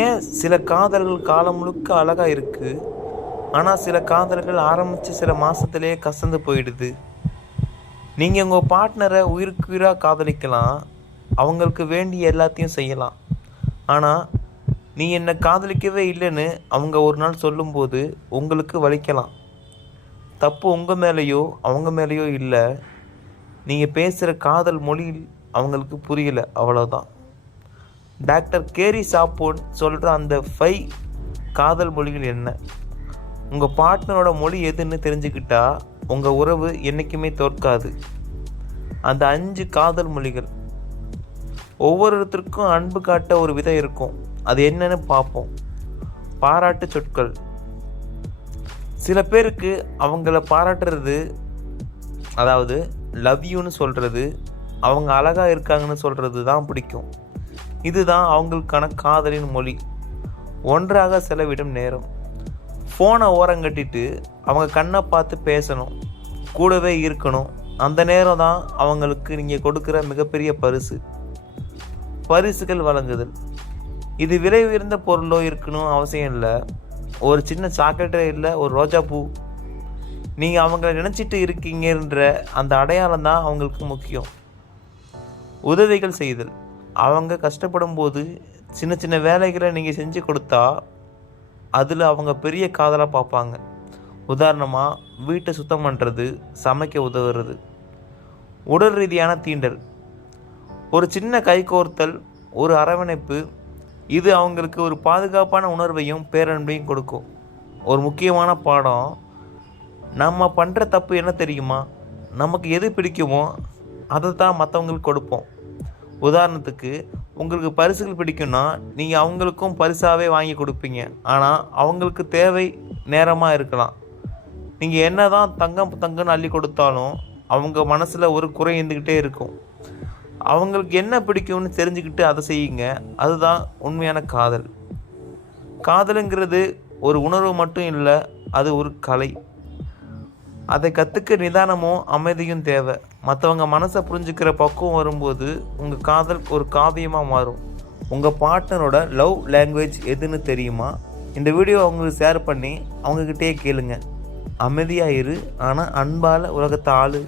ஏன் சில காதல்கள் காலம் முழுக்க அழகா இருக்கு, ஆனா சில காதல்கள் ஆரம்பிச்சு சில மாசத்திலேயே கசந்து போயிடுது? நீங்க உங்க பார்ட்னரை உயிருக்கு உயிரா காதலிக்கலாம், அவங்களுக்கு வேண்டிய எல்லாத்தையும் செய்யலாம். ஆனா நீ என்னை காதலிக்கவே இல்லைன்னு அவங்க ஒரு நாள் சொல்லும்போது உங்களுக்கு வலிக்கலாம். தப்பு உங்க மேலேயோ அவங்க மேலேயோ இல்லை, நீங்க பேசுகிற காதல் மொழி அவங்களுக்கு புரியல, அவ்வளோதான். டாக்டர் கேரி சாப்போன் சொல்கிற அந்த 5 காதல் மொழிகள் என்ன? உங்கள் பார்ட்னரோட மொழி எதுன்னு தெரிஞ்சுக்கிட்டா உங்கள் உறவு என்றைக்குமே தோற்காது. அந்த 5 காதல் மொழிகள். ஒவ்வொருத்தருக்கும் அன்பு காட்ட ஒரு விதம் இருக்கும், அது என்னன்னு பார்ப்போம். பாராட்டு சொற்கள். சில பேருக்கு அவங்கள பாராட்டுறது, அதாவது லவ் யூன்னு சொல்கிறது, அவங்க அழகாக இருக்காங்கன்னு சொல்கிறது தான் பிடிக்கும். இதுதான் அவங்களுக்கான காதலின் மொழி. ஒன்றாக செலவிடும் நேரம். ஃபோனை ஓரங்கட்டிட்டு அவங்க கண்ணை பார்த்து பேசணும், கூடவே இருக்கணும். அந்த நேரம் தான் அவங்களுக்கு நீங்கள் கொடுக்குற மிகப்பெரிய பரிசு. பரிசுகள் வழங்குதல். இது விலை உயர்ந்த பொருளோ இருக்கணும் அவசியம் இல்லை. ஒரு சின்ன சாக்லேட்டே இல்லை, ஒரு ரோஜா பூ. நீங்கள் அவங்கள நினச்சிட்டு இருக்கீங்கன்ற அந்த அடையாளம் தான் அவங்களுக்கு முக்கியம். உதவிகள் செய்தல். அவங்க கஷ்டப்படும் போது சின்ன சின்ன வேலைகளை நீங்கள் செஞ்சு கொடுத்தா அதில் அவங்க பெரிய காதலாக பார்ப்பாங்க. உதாரணமாக வீட்டை சுத்தம் பண்ணுறது, சமைக்க உதவுறது. உடல் ரீதியான தீண்டல். ஒரு சின்ன கைகோர்த்தல், ஒரு அரவணைப்பு, இது அவங்களுக்கு ஒரு பாதுகாப்பான உணர்வையும் பேரன்பையும் கொடுக்கும். ஒரு முக்கியமான பாடம், நம்ம பண்ணுற தப்பு என்ன தெரியுமா? நமக்கு எது பிடிக்குமோ அதை தான் மற்றவங்களுக்கு கொடுப்போம். உதாரணத்துக்கு, உங்களுக்கு பரிசுகள் பிடிக்கும்னா நீங்கள் அவங்களுக்கும் பரிசாகவே வாங்கி கொடுப்பீங்க. ஆனால் அவங்களுக்கு தேவை நேரமாக இருக்கலாம். நீங்கள் என்ன தான் தங்கன்னு அள்ளி கொடுத்தாலும் அவங்க மனசில் ஒரு குறை இருந்துக்கிட்டே இருக்கும். அவங்களுக்கு என்ன பிடிக்கும்னு தெரிஞ்சுக்கிட்டு அதை செய்யுங்க. அதுதான் உண்மையான காதல். காதலுங்கிறது ஒரு உணர்வு மட்டும் இல்லை, அது ஒரு கலை. அதை கற்றுக்க நிதானமும் அமைதியும் தேவை. மற்றவங்க மனசை புரிஞ்சுக்கிற பக்குவம் வரும்போது உங்கள் காதல் ஒரு காவியமாக மாறும். உங்கள் பார்ட்னரோட லவ் லாங்குவேஜ் எதுன்னு தெரியுமா? இந்த வீடியோ அவங்களுக்கு ஷேர் பண்ணி அவங்கக்கிட்டே கேளுங்க. அமைதியாக இரு, ஆனால் அன்பால் உலகத்தை ஆளு.